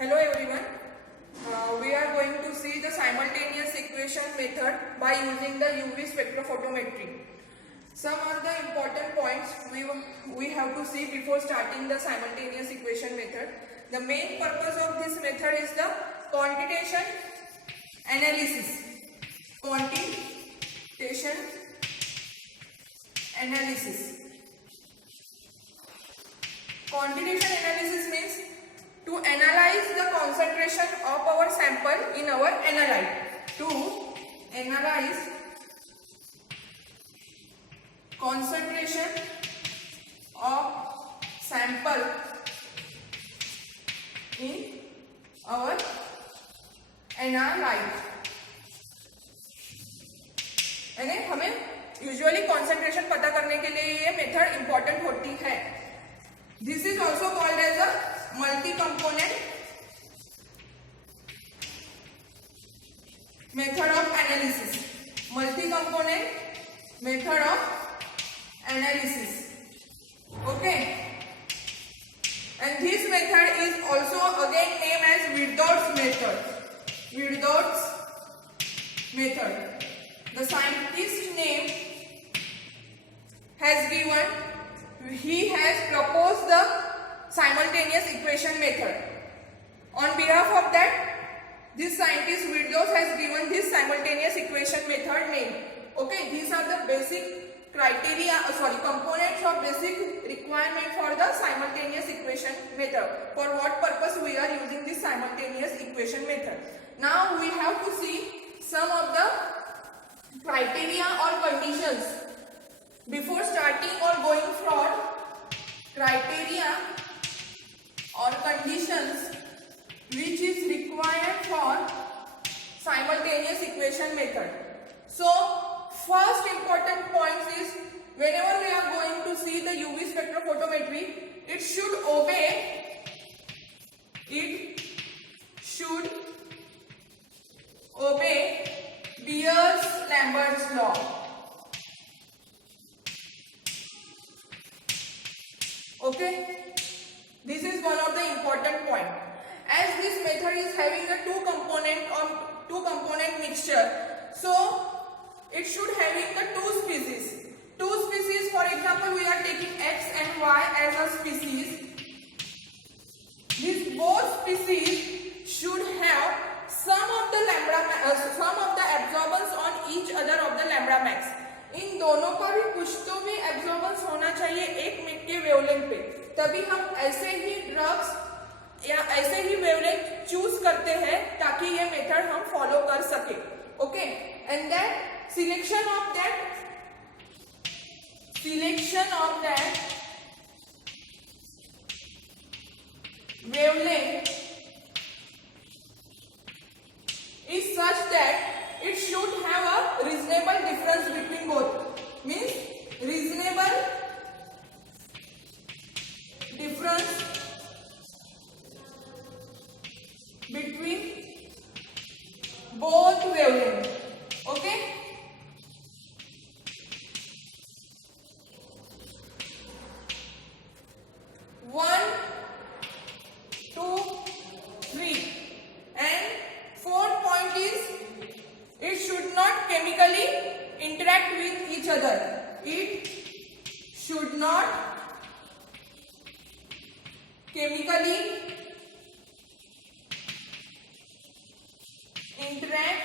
Hello everyone. We are going to see the simultaneous equation method by using the UV spectrophotometry. Some are the important points we have to see before starting the simultaneous equation method. The main purpose of this method is the quantitation analysis. Quantitation analysis. Quantitation analysis means to analyze the concentration of our sample in our analyte. To analyze concentration of sample in our analyte. यानी हमें usually concentration पता करने के लिए ये method important होती है. This is also called as a multi-component method of analysis. Multi-component method of analysis. Okay. And this method is also again named as Virchow's method. Virchow's method. The scientist name has given. He has proposed the simultaneous equation method. On behalf of that, this scientist Virchow has given this simultaneous equation method name. Okay, these are the basic criteria, components of basic requirement for the simultaneous equation method. For what purpose we are using this simultaneous equation method. Now we have to see some of the criteria or conditions before starting or going for criteria or conditions which is required for simultaneous equation method. So first important point is whenever we are going to see the UV spectrophotometry, it should obey Beer-Lambert's law. Okay. This is one of the important point. As this method is having a two component mixture, so it should having the two species. Two species, for example, we are taking X and Y as a species. These both species should have some of the absorbance on each other of the lambda max. इन दोनों का भी कुछ तो भी absorbance होना चाहिए एक minute के वेवलेंथ पे, तभी हम ऐसे ही ड्रग्स या ऐसे ही वेवलेंथ चूज करते हैं ताकि ये मेथड हम फॉलो कर सके. Okay, and that selection of that wavelength is such that it should have a reasonable difference between both. Means reasonable difference between both wavelengths. Okay. One, two, three, and fourth point is it should not chemically interact with each other. It should not chemically interact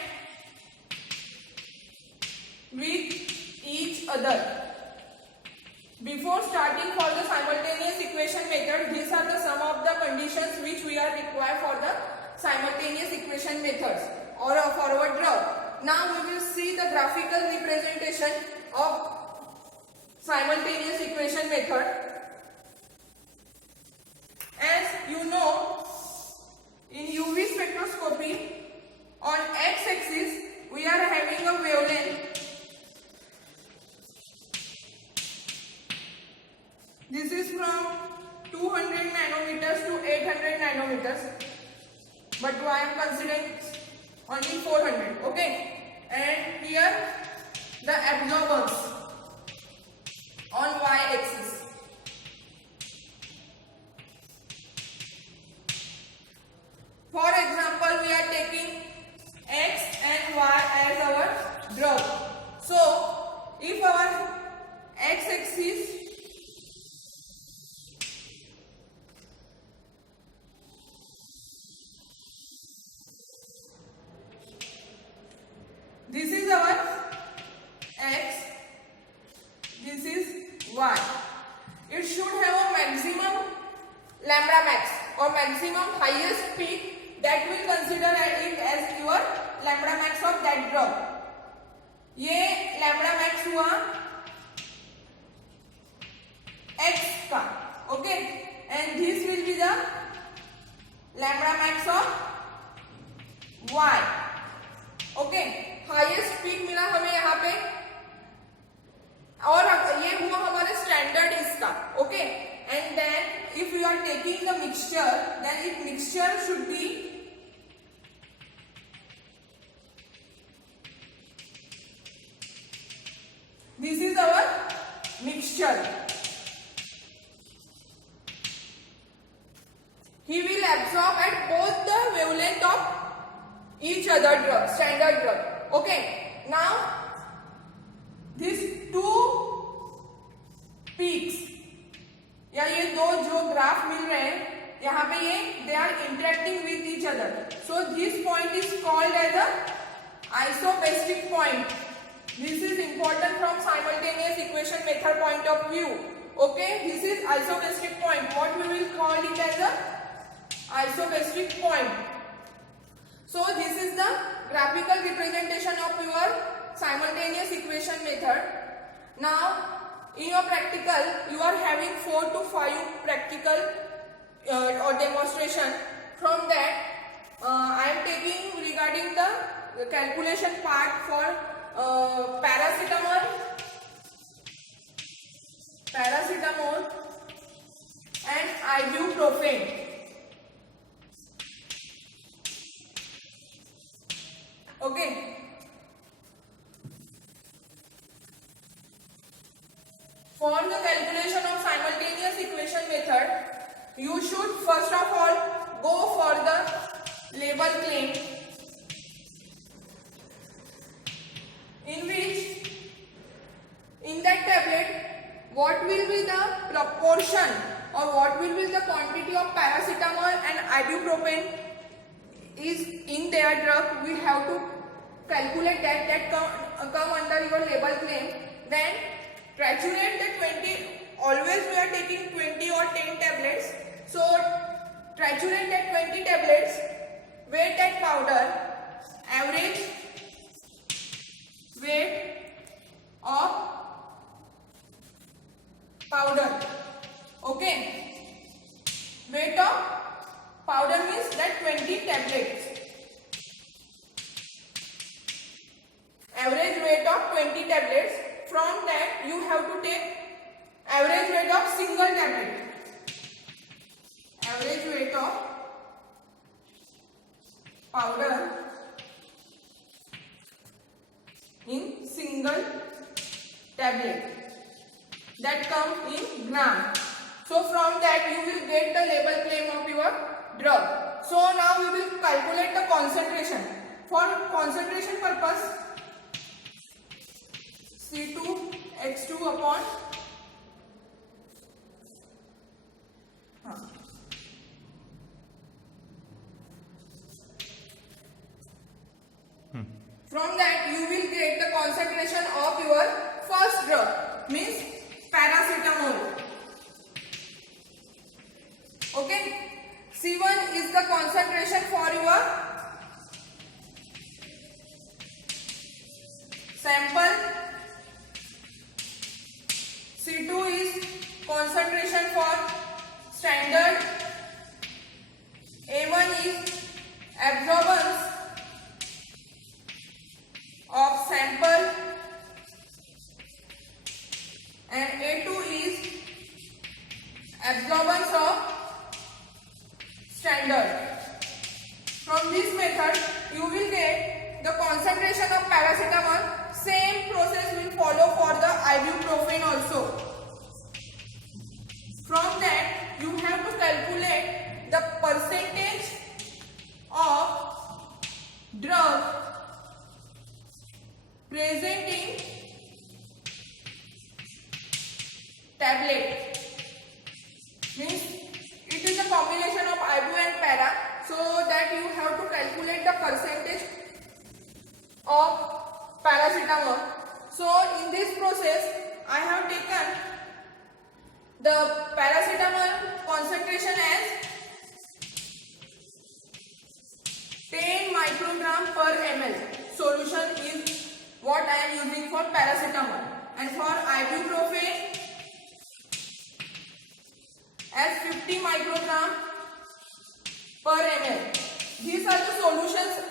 with each other. Before starting for the simultaneous equation method, these are the some of the conditions which we are required for the simultaneous equation methods or a forward drug. Now we will see the graphical representation of simultaneous equation method. As you know, in UV spectroscopy, on x-axis we are having a wavelength. This is from 200 nanometers to 800 nanometers, but I am considering only 400. Okay, and here the absorbance on y-axis. or maximum highest peak, that will consider it as your lambda max of that drug. ये lambda max हुआ x का, okay, and this will be the lambda max of y, okay. Highest peak मिला हमें यहाँ पे, और ये हुआ हमारे स्टैंडर्ड इसका, okay. And then if you are taking the mixture, then it mixture should be this is our mixture. He will absorb at both the wavelength of each other drug, standard drug. Okay. Now these two peaks, या ये दो जो graph मिल रहे हैं यहाँ पे, ये they are interacting with each other. So this point is called as a isobasic point. This is important from simultaneous equation method point of view. Okay, this is isobasic point. What we will call it as a isobasic point. So this is the graphical representation of your simultaneous equation method. Now in your practical you are having 4 to 5 practical or demonstration. From that I am taking regarding the calculation part for paracetamol and ibuprofen. Okay. For the calculation of simultaneous equation method, you should first of all go for the label claim, in which in that tablet what will be the proportion or what will be the quantity of paracetamol and ibuprofen is in their drug. We have to calculate that come under your label claim. Then triturate the 20, always we are taking 20 or 10 tablets. So triturate that 20 tablets, weight that powder, average weight of powder. Okay, weight of powder means that 20 tablets. Average weight of 20 tablets. From that you have to take average weight of single tablet. Average weight of powder in single tablet, that comes in gram. So from that you will get the label claim of your drug. So now we will calculate the concentration. For concentration purpose, C2H2 upon from that you will get the concentration of your first drug, means paracetamol. Okay, C1 is the concentration for your sample, C2 is concentration for standard, A1 is absorbance of sample, and A2 is absorbance of standard. From this method you will get the concentration of paracetamol. Same process will follow for the ibuprofen also. From that you have to calculate the percentage of drug present in tablet, means it is a combination of ibu and para, so that you have to calculate the percentage of paracetamol. So in this process I have taken the paracetamol concentration as microgram per ml solution is what I am using for paracetamol, and for ibuprofen as 50 microgram per ml. These are the solutions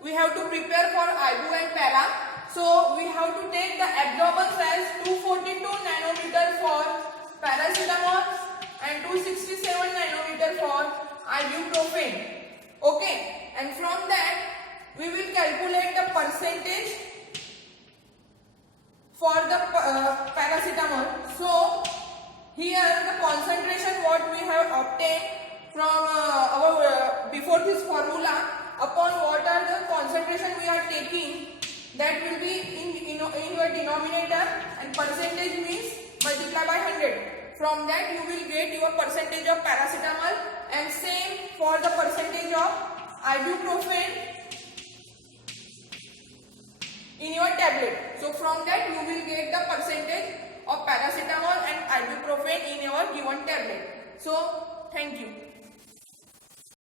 we have to prepare for ibu and para. So we have to take the absorbance as 242 nanometer for paracetamol and 267 nanometer for ibuprofen. Okay, and from that we will calculate the percentage for the paracetamol. So here the concentration what we have obtained from our before this formula upon what are the concentration we are taking, that will be in your denominator, and percentage means multiply by 100. From that you will get your percentage of paracetamol, and same for the percentage of ibuprofen in your tablet. So from that you will get the percentage of paracetamol and ibuprofen in your given tablet. So thank you.